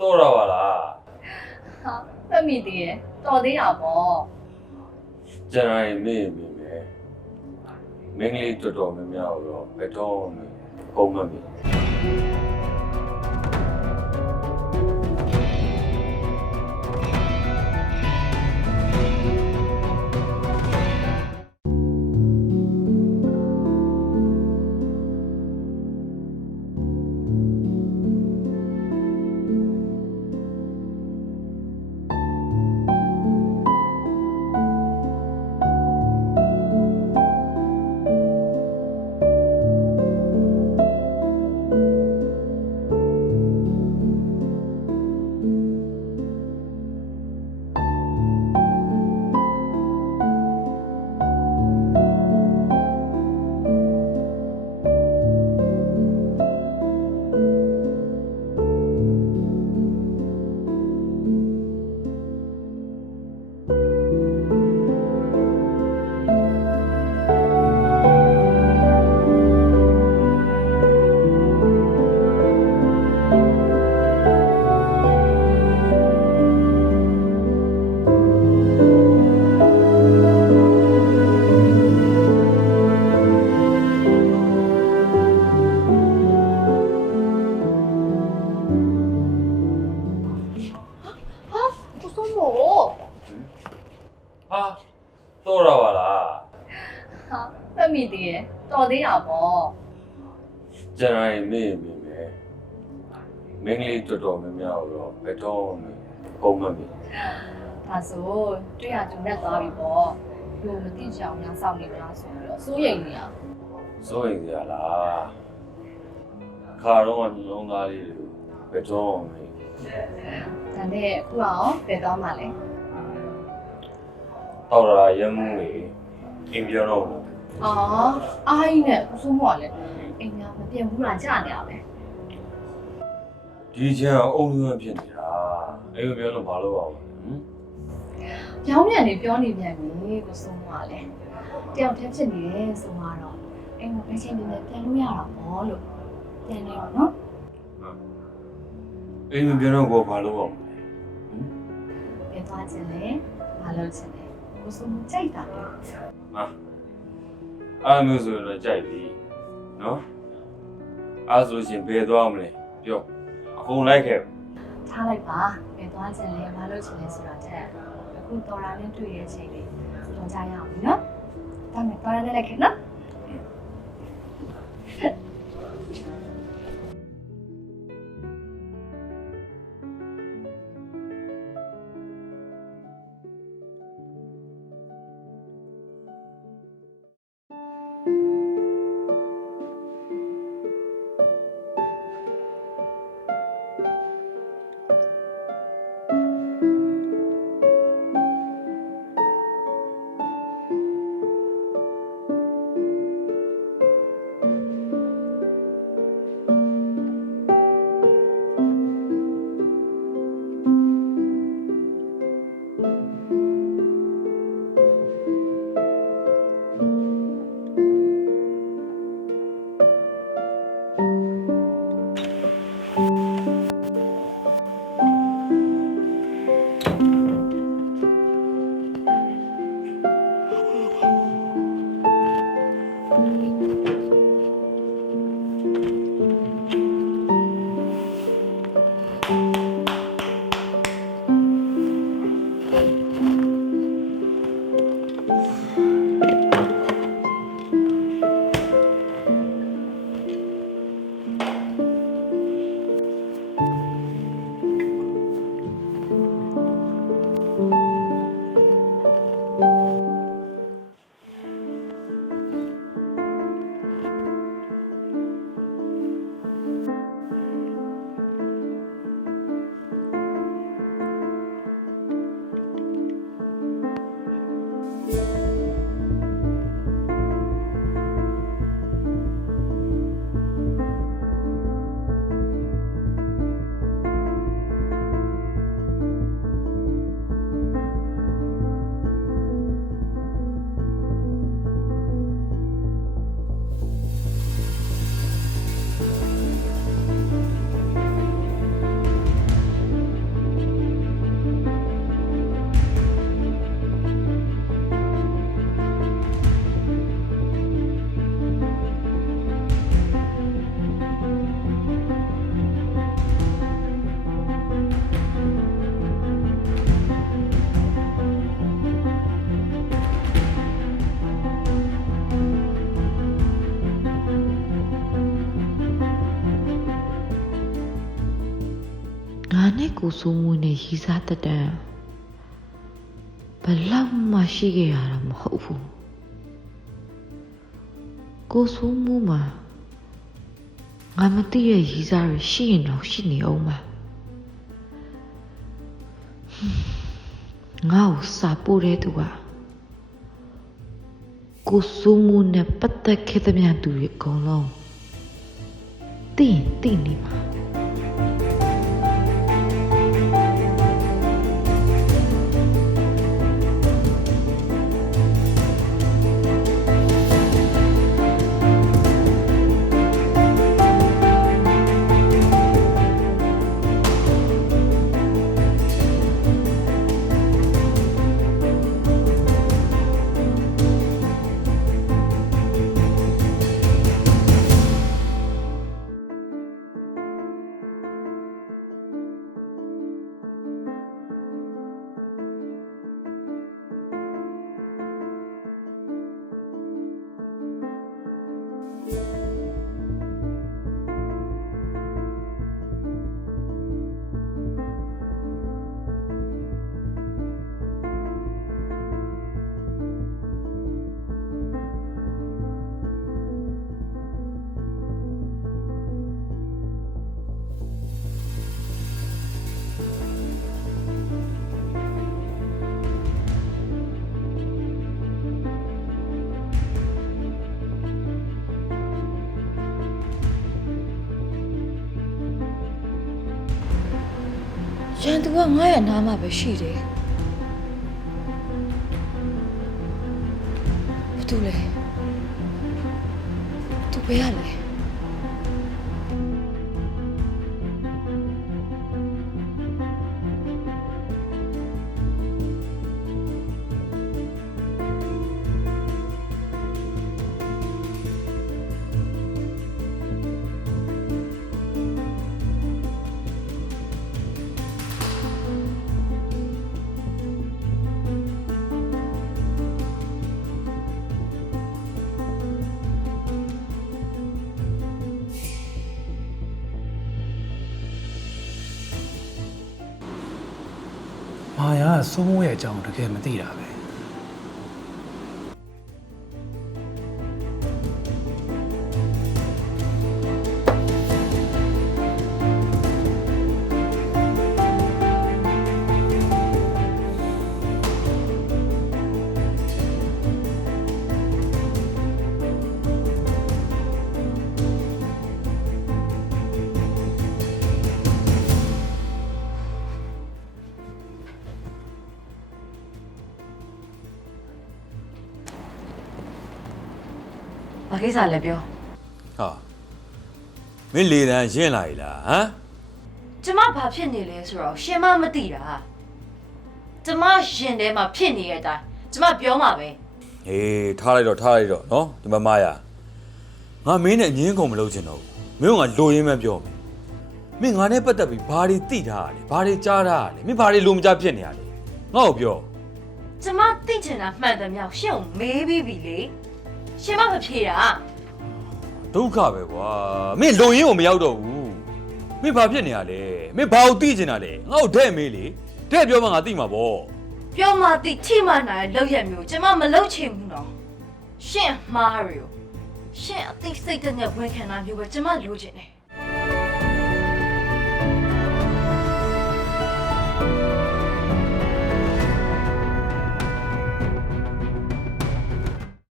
တော့တော့ပါလားဟာဖတ်မိသေးရဲ့တော်သေးတာပေါ့ကျန်တိုင်းမေ့မိမယ်မင်းကလေးတော်တော်များများတော့ဘယ်တော့မှပုံမမိဟာ မိသေးရဲ့တော်သေးတာပေါ့ကျန်တိုင်းမေ့မိမယ်မင်းကလေးတော်တော်များများတော့ဘယ်တော့မှပုံမမိဒါဆိုတွေ့ရတူနဲ့သွားပြီပေါ့လူမသိကြအောင်များစောင့်နေမလားဆိုပြီးတော့စိုးရိမ်နေရစိုးရင်ကြလားခါတော့နှလုံးသားလေးတွေဘယ်တော့မှဒါနဲ့အခုအောင်ဘယ်သွားမှလဲတော့ရာရမှုတွေအင်းပြောတော့ ဘူးအော်အားကြီးနဲ့ကိုစိုးမို့ကလည်းအိမ်ကမပြတ်ဘူးလားကြာနေရပဲဒီချမ်းအုံလုံးဖြစ်နေတာအဲ့လိုပြောလို့မလုပ်အောင်ဟမ်ပြောင်းပြန်နေပြောနေပြန်ပြီကိုစိုးမို့ကလည်းတယောက်တည်းဖြစ်နေတယ်ဆိုမှတော့အိမ်ကဘယ်ချိန်ပြန်ပြန်လို့ရတာပေါ့လို့ပြန်နေတော့နော်အိမ်မပြောတော့ဘောမလုပ်အောင်ဘယ်သွားခြင်းလဲမလုပ်ခြင်းလဲကိုစိုးမို့ကြိုက်တာလေ အားမျိုးဆိုတော့ကြိုက်ပြီနော်အားဆိုရှင်ဘယ်သွားမလဲပြောအကုန်လိုက်ခဲ့ထားလိုက်ပါဘယ်သွားခြင်းလဲမလုပ်ခြင်းလဲဆိုတာတဲ့အခုတော်တာနဲ့တွေ့ရဲ့ချိန်လေးတော့ကြရအောင်နော်ဒါနဲ့တော်ရနဲ့လိုက်ခဲ့နော် ကိုစိုးမွေးနဲ့ရီစားတက်တန်ဘလောက်မှရှိခဲ့ရတာမဟုတ်ဘူးကိုစိုးမွေးမှာငါမသိရဲ့ရီစားရရှိရင်တော့ရှိနေအောင်ပါဟွန်းငါ့ကိုစာပို့တဲ့သူကကိုစိုးမွေးနဲ့ပတ်သက်ခဲ့တဲ့မြတ်သူတွေအကုန်လုံးသိရင်သိနေမှာ ရန်သူကငါ့ရဲ့နားမှာပဲရှိတယ်ဘာတူလဲသူဘယ်ရလဲ မာယာကစိုးမိုးရဲ့အကြောင်းတကယ်မသိတာပဲ ဘာကိစ္စလဲပြောဟာမင်းလေတန်းရှင်းလာ ਈ လားဟမ်ကျမဘာဖြစ်နေလဲဆိုတော့ရှင်မမသိတာကျမရှင်ထဲမှာဖြစ်နေတဲ့အတိုင်းကျမပြောမှာပဲဟေးထားလိုက်တော့ထားလိုက်တော့နော်ဒီမမယာငါမင်းနဲ့အငင်းကုန်မလုပ်ချင်တော့ဘူးမင်းကငါလိုရင်းပဲပြောမယ်မင်းငါနဲ့ပတ်သက်ပြီးဘာတွေသိထားရလဲဘာတွေကြားထားရလဲမင်းဘာတွေလိုမကြဖြစ်နေရလဲငါ့ကိုပြောကျမသိချင်တာမှန်တယ်မြောက်ရှင်ကိုမေးပြီးပြီလေ ရှင်မမဖြေတာဒုက္ခပဲကွာမင်းလိုရင်းကိုမရောက်တော့ဘူးမင်းဘာဖြစ်နေရလဲမင်းဘာကိုသိချင်တာလဲငါ့ကိုတဲ့မေးလေတဲ့ပြောမှငါသိမှာပေါ့ပြောမှသိထိမှနိုင်လောက်ရမျိုးကျမမလောက်ချင်ဘူးနော်ရှင်မှားရယ်ရှင်အသိစိတ်တဲ့နဲ့ဝန်ခံတာမျိုးပဲကျမလိုချင်တယ်